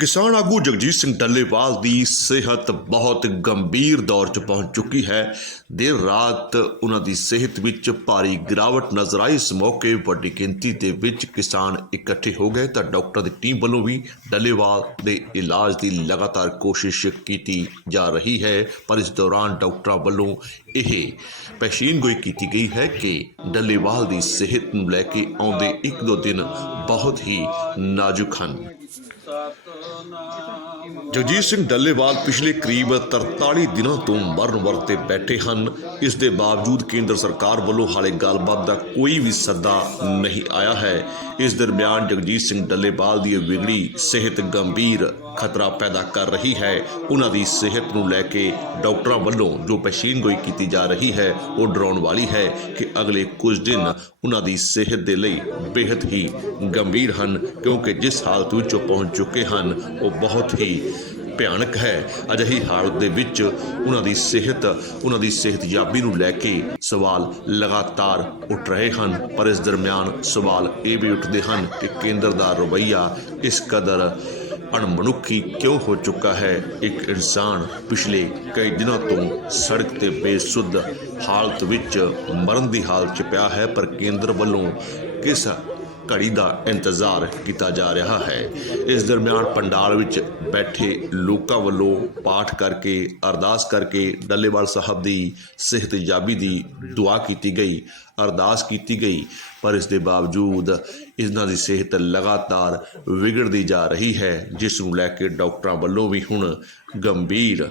ਕਿਸਾਨ ਆਗੂ ਜਗਜੀਤ ਸਿੰਘ ਡੱਲੇਵਾਲ ਦੀ ਸਿਹਤ ਬਹੁਤ ਗੰਭੀਰ ਦੌਰ 'ਚ ਪਹੁੰਚ ਚੁੱਕੀ ਹੈ। ਦੇਰ ਰਾਤ ਉਹਨਾਂ ਦੀ ਸਿਹਤ ਵਿੱਚ ਭਾਰੀ ਗਿਰਾਵਟ ਨਜ਼ਰ ਆਈ। ਇਸ ਮੌਕੇ ਵੱਡੀ ਗਿਣਤੀ ਦੇ ਵਿੱਚ ਕਿਸਾਨ ਇਕੱਠੇ ਹੋ ਗਏ ਤਾਂ ਡਾਕਟਰ ਦੀ ਟੀਮ ਵੱਲੋਂ ਵੀ ਡੱਲੇਵਾਲ ਦੇ ਇਲਾਜ ਦੀ ਲਗਾਤਾਰ ਕੋਸ਼ਿਸ਼ ਕੀਤੀ ਜਾ ਰਹੀ ਹੈ। ਪਰ ਇਸ ਦੌਰਾਨ ਡਾਕਟਰਾਂ ਵੱਲੋਂ ਇਹ ਪੇਸ਼ੀਨਗੋਈ ਕੀਤੀ ਗਈ ਹੈ ਕਿ ਡੱਲੇਵਾਲ ਦੀ ਸਿਹਤ ਨੂੰ ਲੈ ਕੇ ਆਉਂਦੇ ਇੱਕ ਦੋ ਦਿਨ ਬਹੁਤ ਹੀ ਨਾਜ਼ੁਕ ਹਨ। ਜਗਜੀਤ ਸਿੰਘ ਡੱਲੇਵਾਲ ਪਿਛਲੇ ਕਰੀਬ 43 ਦਿਨਾਂ ਤੋਂ ਮਰਨ ਵਰਤੇ ਬੈਠੇ ਹਨ। ਇਸ ਦੇ ਬਾਵਜੂਦ ਕੇਂਦਰ ਸਰਕਾਰ ਵੱਲੋਂ ਹਾਲੇ ਗੱਲਬਾਤ ਦਾ ਕੋਈ ਵੀ ਸੱਦਾ ਨਹੀਂ ਆਇਆ ਹੈ। ਇਸ ਦਰਮਿਆਨ ਜਗਜੀਤ ਸਿੰਘ ਡੱਲੇਵਾਲ ਦੀ ਵਿਗੜੀ ਸਿਹਤ ਗੰਭੀਰ ਖਤਰਾ ਪੈਦਾ ਕਰ ਰਹੀ ਹੈ। ਉਹਨਾਂ ਦੀ ਸਿਹਤ ਨੂੰ ਲੈ ਕੇ ਡਾਕਟਰਾਂ ਵੱਲੋਂ ਜੋ ਪੇਸ਼ੀਨਗੋਈ ਕੀਤੀ ਜਾ ਰਹੀ ਹੈ, ਉਹ ਡਰਾਉਣ ਵਾਲੀ ਹੈ ਕਿ ਅਗਲੇ ਕੁਝ ਦਿਨ ਉਹਨਾਂ ਦੀ ਸਿਹਤ ਦੇ ਲਈ ਬੇहद ਹੀ ਗੰਭੀਰ ਹਨ, ਕਿਉਂਕਿ ਜਿਸ ਹਾਲਤ ਵਿੱਚ ਉਹ ਪਹੁੰਚ ਚੁੱਕੇ ਹਨ ਉਹ ਬਹੁਤ ਹੀ ਭਿਆਨਕ ਹੈ। ਅਜਿਹੀ ਹਾਲਤ ਦੇ ਵਿੱਚ ਉਹਨਾਂ ਦੀ ਸਿਹਤ, ਉਹਨਾਂ ਦੀ ਸਿਹਤਯਾਬੀ ਨੂੰ ਲੈ ਕੇ ਸਵਾਲ ਲਗਾਤਾਰ ਉੱਠ ਰਹੇ ਹਨ। ਪਰ ਇਸ ਦਰਮਿਆਨ ਸਵਾਲ ਇਹ ਵੀ ਉੱਠਦੇ ਹਨ ਕਿ ਕੇਂਦਰ ਦਾ ਰਵੱਈਆ ਇਸ ਕਦਰ ਅਣਮਨੁੱਖੀ ਕਿਉਂ ਹੋ ਚੁੱਕਾ ਹੈ? ਇੱਕ ਇਨਸਾਨ ਪਿਛਲੇ ਕਈ ਦਿਨਾਂ ਤੋਂ ਸੜਕ ਤੇ ਬੇਸੁੱਧ ਹਾਲਤ ਵਿੱਚ ਮਰਨ ਦੀ ਹਾਲਤ 'ਚ ਪਿਆ ਹੈ, ਪਰ ਕੇਂਦਰ ਵੱਲੋਂ ਕਿਸ ਘੜੀ ਦਾ ਇੰਤਜ਼ਾਰ ਕੀਤਾ ਜਾ ਰਿਹਾ ਹੈ। ਇਸ ਦਰਮਿਆਨ ਪੰਡਾਲ ਵਿੱਚ ਬੈਠੇ ਲੋਕਾਂ ਵੱਲੋਂ ਪਾਠ ਕਰਕੇ, ਅਰਦਾਸ ਕਰਕੇ ਡੱਲੇਵਾਲ ਸਾਹਿਬ ਦੀ ਸਿਹਤ ਯਾਬੀ ਦੀ ਦੁਆ ਕੀਤੀ ਗਈ। ਅਰਦਾਸ ਕੀਤੀ ਗਈ, ਪਰ ਇਸ ਦੇ ਬਾਵਜੂਦ ਇਹਨਾਂ ਦੀ ਸਿਹਤ ਲਗਾਤਾਰ ਵਿਗੜਦੀ ਜਾ ਰਹੀ ਹੈ, ਜਿਸ ਨੂੰ ਲੈ ਕੇ ਡਾਕਟਰਾਂ ਵੱਲੋਂ ਵੀ ਹੁਣ ਗੰਭੀਰ